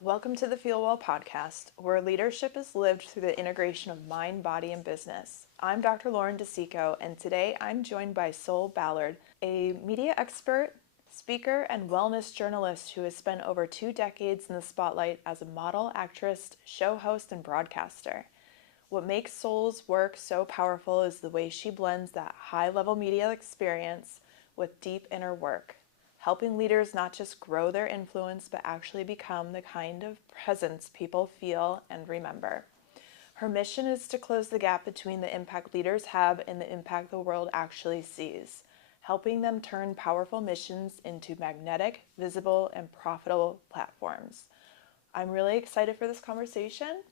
Welcome to the FeelWell Podcast, where leadership is lived through the integration of mind, body, and business. I'm Dr. Lauren DeCicco, and today I'm joined by Sol Ballard, a media expert, speaker, and wellness journalist who has spent over 2 decades in the spotlight as a model, actress, show host, and broadcaster. What makes Sol's work so powerful is the way she blends that high-level media experience with deep inner work, helping leaders not just grow their influence, but actually become the kind of presence people feel and remember. Her mission is to close the gap between the impact leaders have and the impact the world actually sees, helping them turn powerful missions into magnetic, visible, and profitable platforms. I'm really excited for this conversation,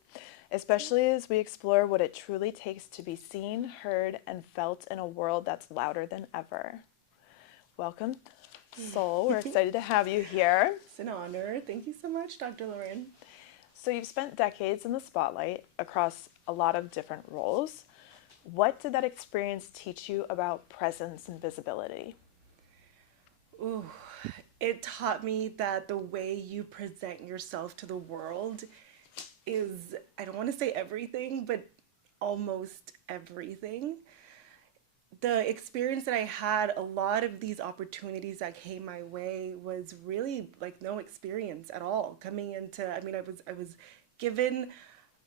especially as we explore what it truly takes to be seen, heard, and felt in a world that's louder than ever. Welcome, Sol. We're excited to have you here. It's an honor. Thank you so much, Dr. Lauren. So you've spent decades in the spotlight across a lot of different roles. What did that experience teach you about presence and visibility? Ooh, it taught me that the way you present yourself to the world is, I don't want to say everything, but almost everything. The experience that I had, a lot of these opportunities that came my way was really like no experience at all. Coming into, I was given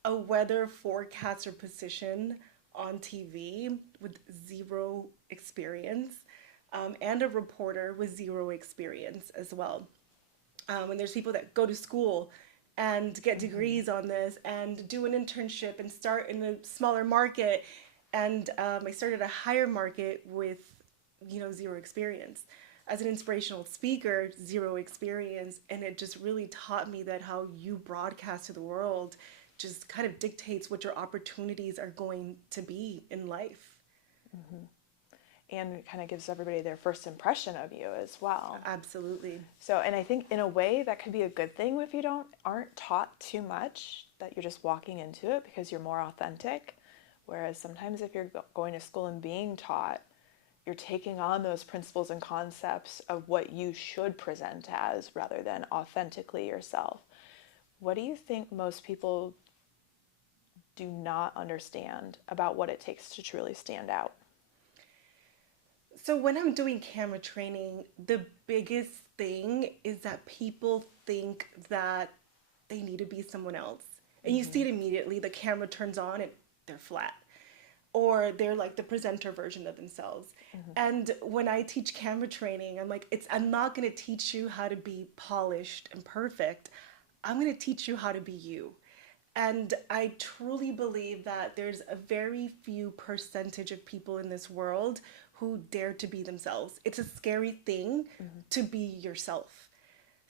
a weather forecaster position on TV with zero experience, and a reporter with zero experience as well. And there's people that go to school and get degrees on this and do an internship and start in a smaller market. And I started a higher market with, zero experience. As an inspirational speaker, zero experience. And it just really taught me that how you broadcast to the world just kind of dictates what your opportunities are going to be in life. Mm-hmm. And it kind of gives everybody their first impression of you as well. Absolutely. So, and I think in a way that could be a good thing if you aren't taught too much, that you're just walking into it because you're more authentic. Whereas sometimes if you're going to school and being taught, you're taking on those principles and concepts of what you should present as rather than authentically yourself. What do you think most people do not understand about what it takes to truly stand out? So when I'm doing camera training, the biggest thing is that people think that they need to be someone else. And you see it immediately. The camera turns on and they're flat. Or they're like the presenter version of themselves. And when I teach camera training, I'm like, I'm not going to teach you how to be polished and perfect. I'm going to teach you how to be you. And I truly believe that there's a very few percentage of people in this world who dare to be themselves. It's a scary thing to be yourself.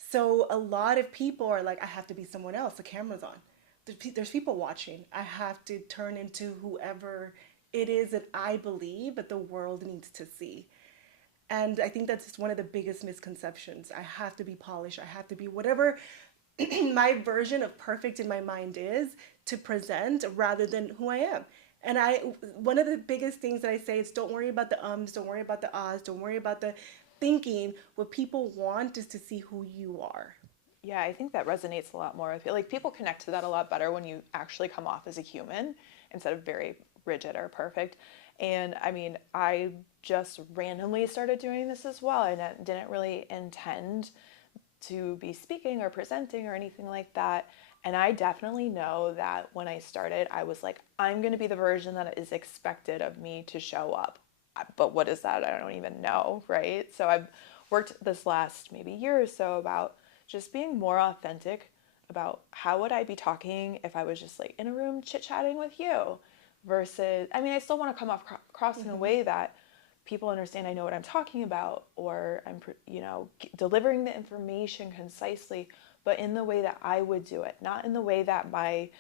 So a lot of people are like, I have to be someone else. The camera's on. There's people watching. I have to turn into whoever it is that I believe that the world needs to see. And I think that's just one of the biggest misconceptions. I have to be polished. I have to be whatever my version of perfect in my mind is to present rather than who I am. And one of the biggest things that I say is don't worry about the ums, don't worry about the ahs, don't worry about the thinking. What people want is to see who you are. Yeah, I think that resonates a lot more. I feel like people connect to that a lot better when you actually come off as a human instead of very rigid or perfect. And I mean, I just randomly started doing this as well. I didn't really intend to be speaking or presenting or anything like that. And I definitely know that when I started, I was like, I'm going to be the version that is expected of me to show up. But what is that? I don't even know, right? So I've worked this last maybe year or so about just being more authentic about how would I be talking if I was just like in a room chit-chatting with you versus, I mean, I still want to come across in a way that people understand I know what I'm talking about, or I'm, delivering the information concisely, but in the way that I would do it, not in the way that my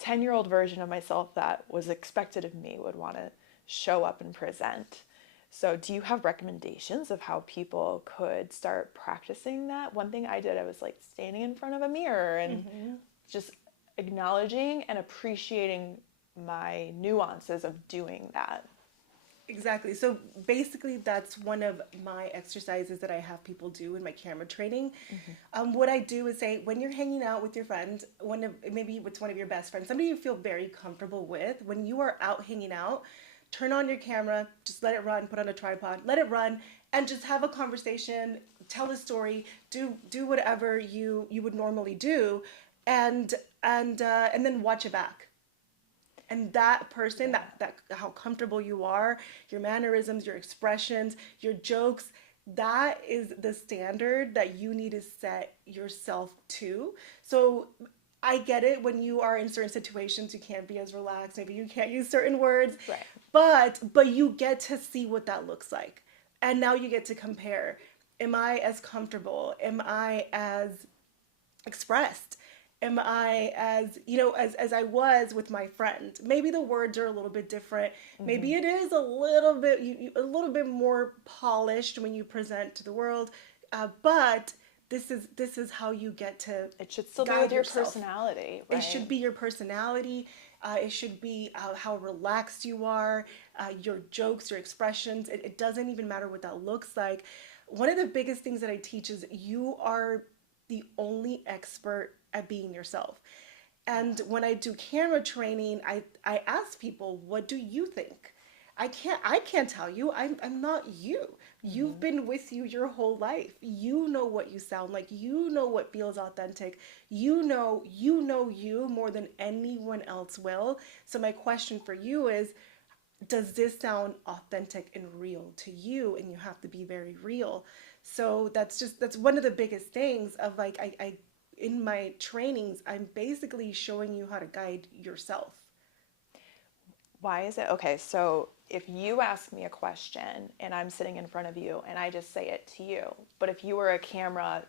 10-year-old version of myself that was expected of me would want to show up and present. So do you have recommendations of how people could start practicing that? One thing I did, I was like standing in front of a mirror and just acknowledging and appreciating my nuances of doing that. Exactly. So basically, that's one of my exercises that I have people do in my camera training. What I do is say, when you're hanging out with your friend, maybe it's one of your best friends, somebody you feel very comfortable with, when you are out hanging out, turn on your camera, just let it run, put on a tripod, let it run, and just have a conversation, tell a story, do whatever you would normally do, and and then watch it back. And that person, that how comfortable you are, your mannerisms, your expressions, your jokes, that is the standard that you need to set yourself to. So I get it, when you are in certain situations you can't be as relaxed, maybe you can't use certain words, Right. but you get to see what that looks like. And now you get to compare. Am I as comfortable? Am I as expressed? Am I as, as I was with my friend? Maybe the words are a little bit different. Maybe it is a little bit a little bit more polished when you present to the world. But this is how you get to It should still be guide with your yourself. personality, It right? should be your personality. It should be how relaxed you are, your jokes, your expressions. It doesn't even matter what that looks like. One of the biggest things that I teach is you are the only expert at being yourself. And when I do camera training, I ask people, what do you think? I can't tell you. I'm not you. You've been with you your whole life. You know what you sound like. You know what feels authentic. You know you more than anyone else will. So my question for you is, does this sound authentic and real to you? And you have to be very real. So that's one of the biggest things of like, I in my trainings, I'm basically showing you how to guide yourself. Why is it? Okay, so if you ask me a question and I'm sitting in front of you and I just say it to you, but if you were a camera,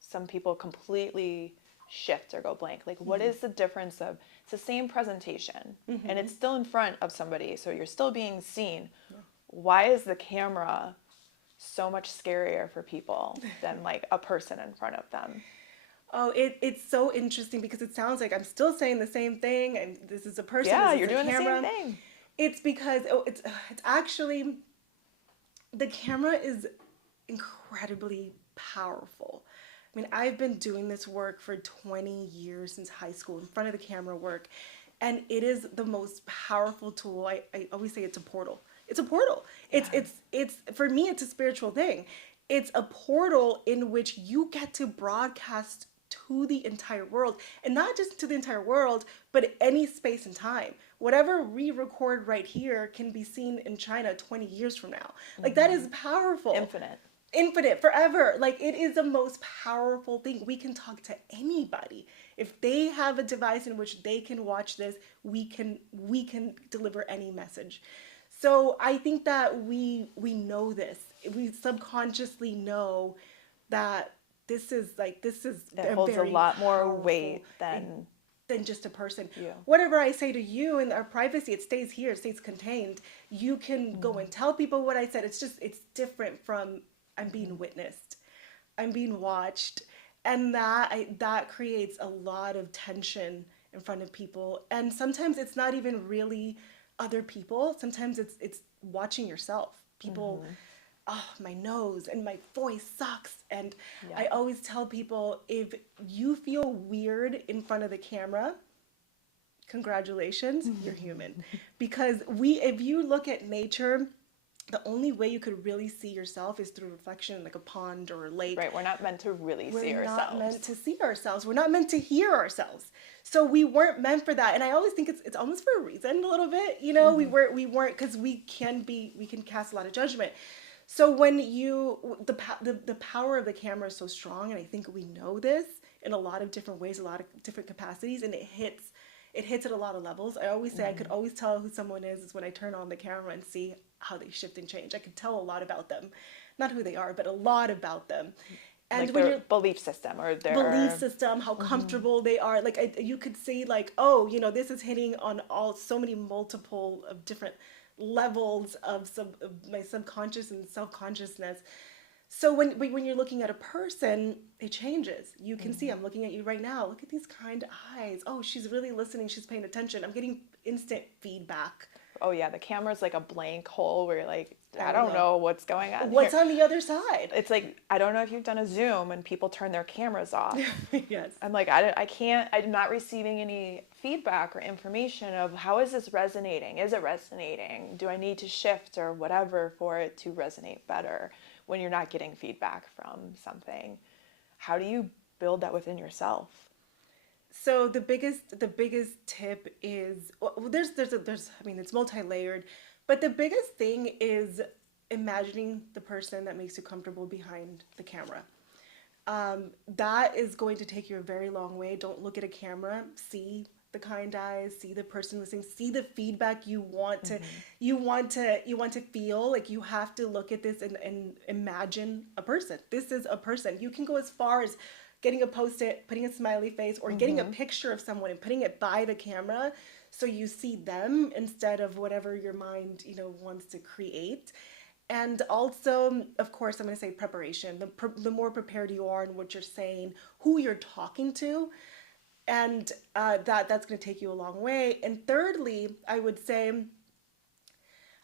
some people completely shift or go blank. Like, what is the difference of, it's the same presentation and it's still in front of somebody, so you're still being seen. Why is the camera so much scarier for people than like a person in front of them? Oh, it's so interesting because it sounds like I'm still saying the same thing, and this is a person, Yeah, this is you're a doing camera. the same thing. It's because it's actually, the camera is incredibly powerful. I mean, I've been doing this work for 20 years, since high school, in front of the camera work, and it is the most powerful tool. I always say it's a portal. It's a portal. It's for me, it's a spiritual thing. It's a portal in which you get to broadcast to the entire world, and not just to the entire world, but any space and time. Whatever we record right here can be seen in China 20 years from now. Like, that is powerful. Infinite, forever. Like, it is the most powerful thing. We can talk to anybody. If they have a device in which they can watch this, we can deliver any message. So I think that we know this. We subconsciously know that this is It holds a lot more weight than just a person. you. Whatever I say to you in our privacy, it stays here, it stays contained. You can go and tell people what I said. It's different from, I'm being witnessed, I'm being watched, and that creates a lot of tension in front of people. And sometimes it's not even really other people. Sometimes it's watching yourself. People, oh, my nose and my voice sucks. And I always tell people, if you feel weird in front of the camera, congratulations, you're human. Because if you look at nature, the only way you could really see yourself is through reflection, like a pond or a lake. Right, we're not meant to really see We're ourselves. not meant to see ourselves. We're not meant to hear ourselves. So we weren't meant for that. And I always think it's almost for a reason, a little bit. We weren't because we can cast a lot of judgment. So when the power of the camera is so strong, and I think we know this in a lot of different ways, a lot of different capacities, and it hits at a lot of levels. I always say I could always tell who someone is when I turn on the camera and see how they shift and change. I could tell a lot about them. Not who they are, but a lot about them. And like when their belief system or their belief system, how comfortable they are. Like you could see, like, oh, this is hitting on so many multiple of different levels of my subconscious and self-consciousness. So when you're looking at a person, it changes. You can see, I'm looking at you right now. Look at these kind eyes. Oh, she's really listening. She's paying attention. I'm getting instant feedback Oh yeah, the camera's like a blank hole where you're like, I I don't don't know. know what's going on What's here. on the other side? It's like, I don't know if you've done a Zoom and people turn their cameras off. Yes. I'm like, I'm not receiving any feedback or information of how is this resonating? Is it resonating? Do I need to shift or whatever for it to resonate better when you're not getting feedback from something? How do you build that within yourself? So the biggest tip is, well, I mean, it's multi-layered, but the biggest thing is imagining the person that makes you comfortable behind the camera. That is going to take you a very long way. Don't look at a camera. See the kind eyes. See the person listening. See the feedback you want to. You want to feel. Like, you have to look at this and imagine a person. This is a person. You can go as far as getting a post-it, putting a smiley face, or getting a picture of someone and putting it by the camera so you see them instead of whatever your mind, wants to create. And also, of course, I'm going to say preparation. The more prepared you are in what you're saying, who you're talking to, and that's going to take you a long way. And thirdly, I would say,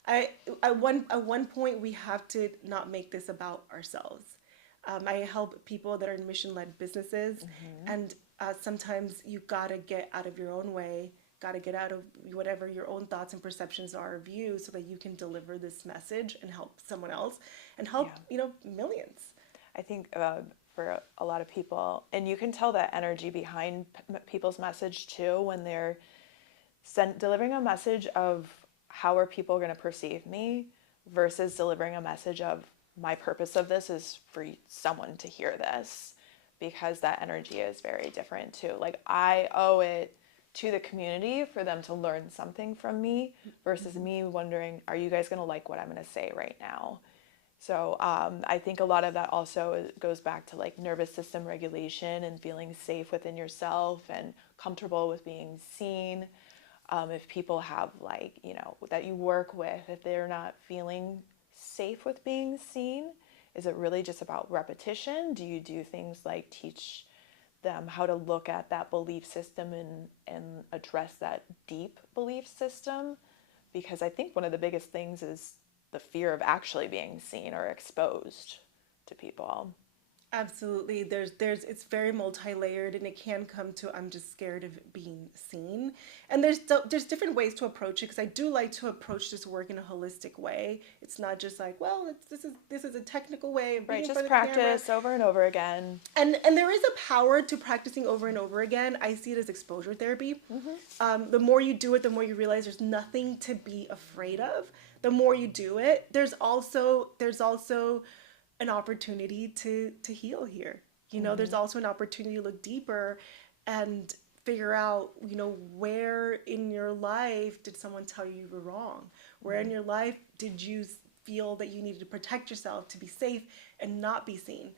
at one point, we have to not make this about ourselves. I help people that are in mission-led businesses, and sometimes you gotta get out of your own way, gotta get out of whatever your own thoughts and perceptions are of you, so that you can deliver this message and help someone else and help millions. I think for a lot of people, and you can tell that energy behind people's message too when they're delivering a message of how are people going to perceive me versus delivering a message of my purpose of this is for someone to hear this, because that energy is very different too. Like, I owe it to the community for them to learn something from me versus me wondering, are you guys going to like what I'm going to say right now? So I think a lot of that also goes back to like nervous system regulation and feeling safe within yourself and comfortable with being seen. If people have that you work with, if they're not feeling safe with being seen, is it really just about repetition? Do you do things like teach them how to look at that belief system and address that deep belief system? Because I think one of the biggest things is the fear of actually being seen or exposed to people. Absolutely. It's very multi-layered, and it can come to, I'm just scared of being seen. And there's different ways to approach it, because I do like to approach this work in a holistic way. It's not just like, well, this is a technical way of being in front of the camera. Practice over and over again. And there is a power to practicing over and over again. I see it as exposure therapy. The more you do it, the more you realize there's nothing to be afraid of. The more you do it, there's also an opportunity to heal here. There's also an opportunity to look deeper and figure out, where in your life did someone tell you were wrong? Where in your life did you feel that you needed to protect yourself to be safe and not be seen?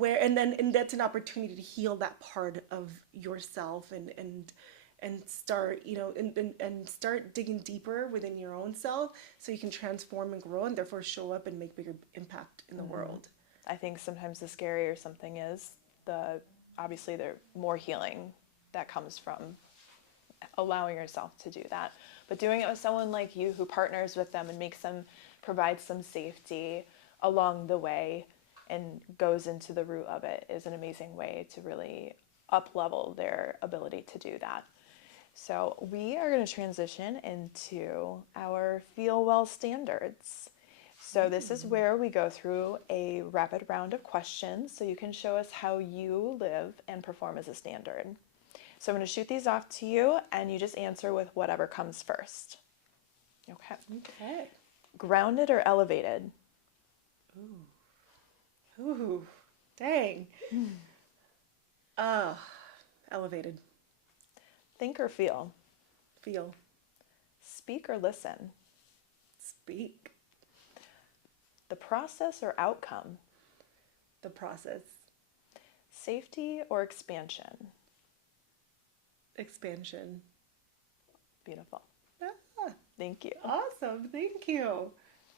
And that's an opportunity to heal that part of yourself and start, and start digging deeper within your own self so you can transform and grow and therefore show up and make bigger impact in the world. I think sometimes the scarier something is, obviously the more healing that comes from allowing yourself to do that. But doing it with someone like you who partners with them and provides some safety along the way and goes into the root of it is an amazing way to really up-level their ability to do that. So we are going to transition into our FeelWell standards. So this is where we go through a rapid round of questions so you can show us how you live and perform as a standard. So I'm going to shoot these off to you and you just answer with whatever comes first. Okay. Grounded or elevated? Ooh, dang. Elevated. Think or feel? Feel. Speak or listen? Speak. The process or outcome? The process. Safety or expansion? Expansion. Beautiful. Ah, Thank you. awesome. Thank you.